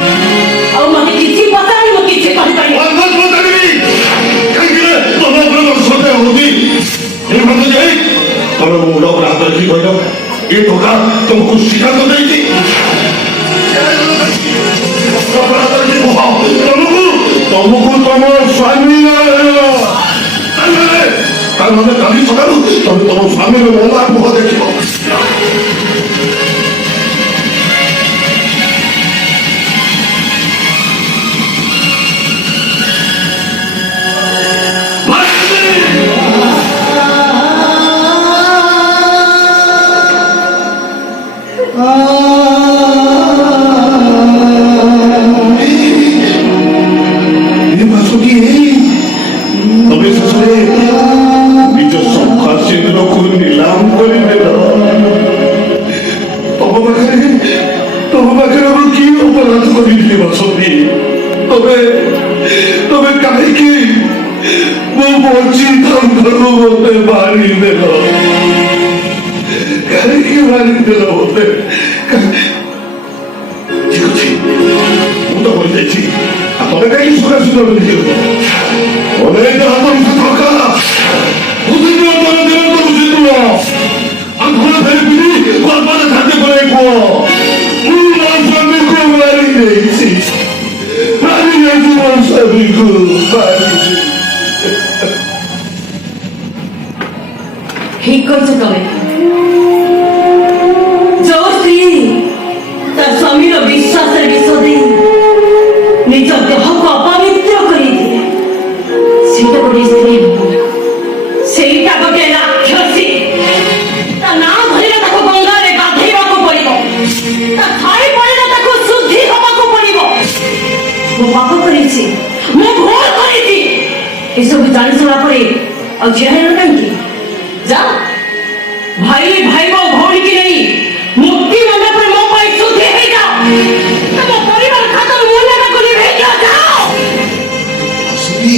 ଆଉ ମତେ କିଛି ପଚାରି ମୁଁ କିଛି କହିପାରିବି କାହିଁକି ତମ ଉପରେ ମୋର ସନ୍ଦେହ ହଉଛି ତମେ ମୁଣ୍ଡ ଉପରେ ହାତ ରଖି କହିଲ ଏ ଟଙ୍କା ତମକୁ ସିଦ୍ଧାନ୍ତ ଦେଇଛି ତମକୁ ତମ ସ୍ୱାମୀ ତାହେଲେ କାଲି ସକାଳୁ ତମେ ତମ ସ୍ୱାମୀର ମଲା ମୁହ ଦେଖିବ ঠিক করছো তবে ଯୋଉ ସ୍ତ୍ରୀ ତା ସ୍ୱାମୀର ବିଶ୍ୱାସରେ ବିଷ ଦେଇ ନିଜ ଦେହକୁ ଅପବିତ୍ର କରିଦିଏ ସେଇଟା ଗୋଟେ ସ୍ତ୍ରୀ ସେଇଟା ଗୋଟେ ରାକ୍ଷସୀ ତା ନାଁ ଧରିଲେ ତାକୁ ଗଙ୍ଗାରେ ଗାଧେଇବାକୁ ପଡିବ ତା ଥାଳି ପଡ଼ିଲେ ତାକୁ ଶୁଦ୍ଧି ହବାକୁ ପଡିବ ମୁଁ ପାପ କରିଛି ମୁଁ ଭୁଲ କରିଛି ଏସବୁ ଜାଣି ଶୁଣା ପରେ ଆଉ ଠିଆ ହେଲ କାହିଁକି जा भाई भाई वो भौणी की नहीं मुक्ति मंडप पर मो पाई सुधे है जाओ तम परिवार खाता मूल्य में को निभे जाओ असली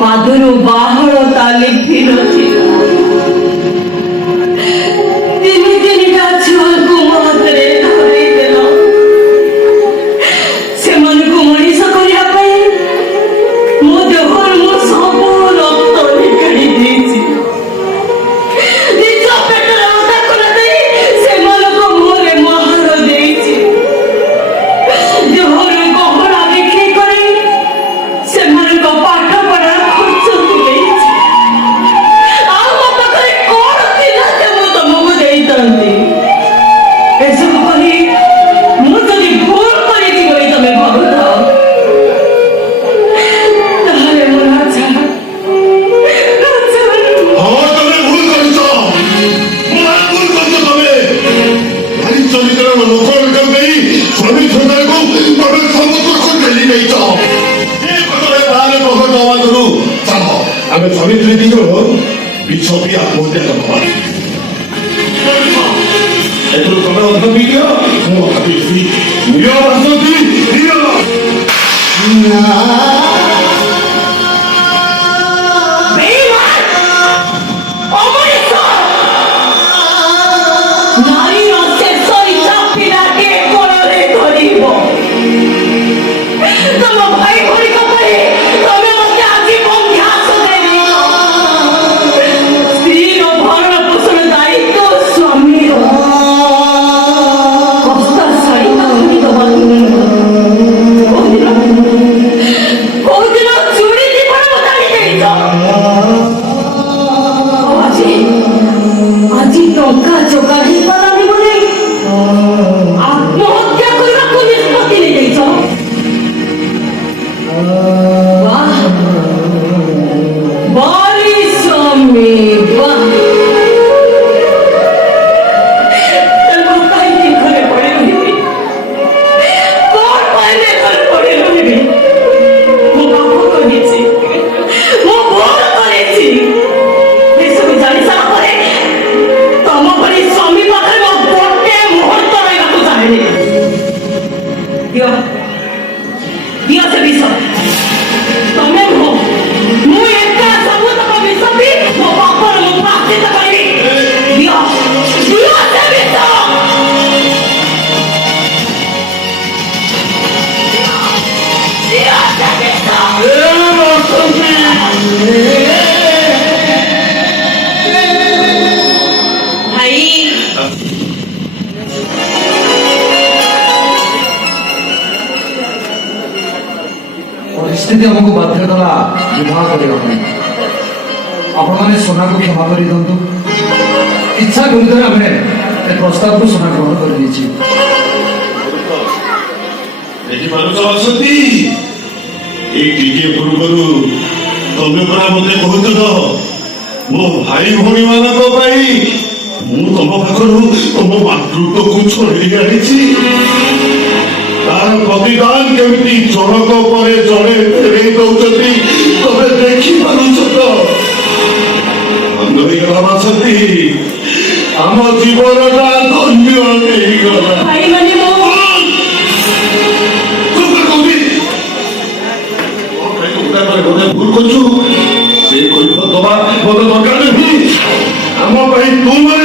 पादुरु बाहर ताली फिरो दिन दिन का छुआ को मात्रे धरे देलो से मन को मनीष करिया पे मो देहर मो सब रक्त निकली देछि ଆମେ ସ୍ୱାମୀ ଦି ଜଣ ବିଛବି ଆତ୍ମହତ୍ୟା କରିବା ଏଥିରୁ ତମେ ଅଧା ପିଇଦିଅ ମୁଁ ଅଧା ପିଇବି ନିଅ ବାସନ୍ତୀ ନିଅ ଭାଇ ପରିସ୍ଥିତି ଆମକୁ ବାଧ୍ୟ କଲା ବିବାହ କରିବା ପାଇଁ। ଆପଣମାନେ ସୁନାକୁ କ୍ଷମା କରିଦିଅନ୍ତୁ। ଇଚ୍ଛା ବିରୁଦ୍ଧରେ ଆମେ ଏ ପ୍ରସ୍ତାବକୁ ସୁନା ଗ୍ରହଣ କରିଦେଇଛି। ଦେଖିପାରୁଛ ବାସନ୍ତୀ, ଏଇ ଟିକିଏ ପୂର୍ବରୁ ତମେ ପରା ମତେ କହୁଥିଲ ମୋ ଭାଇ ଭଉଣୀ ମାନଙ୍କ ପାଇଁ ମୁଁ ତମ ପାଖରୁ ତମ ମାତୃତ୍ୱକୁ ଛଡେଇ ଆଣିଛି। ତାର ପ୍ରତିଦାନ କେମିତି ଜଣକ ପରେ ଜଣେ ଫେରେଇ ଦଉଛନ୍ତି ତମେ ଦେଖିପାରୁଛ ତ? ହେଇଗଲା ବାସନ୍ତୀ, ଆମ ଜୀବନଟା ଧନ୍ୟ ହେଇଗଲା। ଭାଇ ମାନେ ମୋ ଭୁଲ କରୁଛୁ ସେ କହିବ ଦବା ମତେ ଦରକାର ନାହିଁ। ଆମ ପାଇଁ ତୁ ମାନେ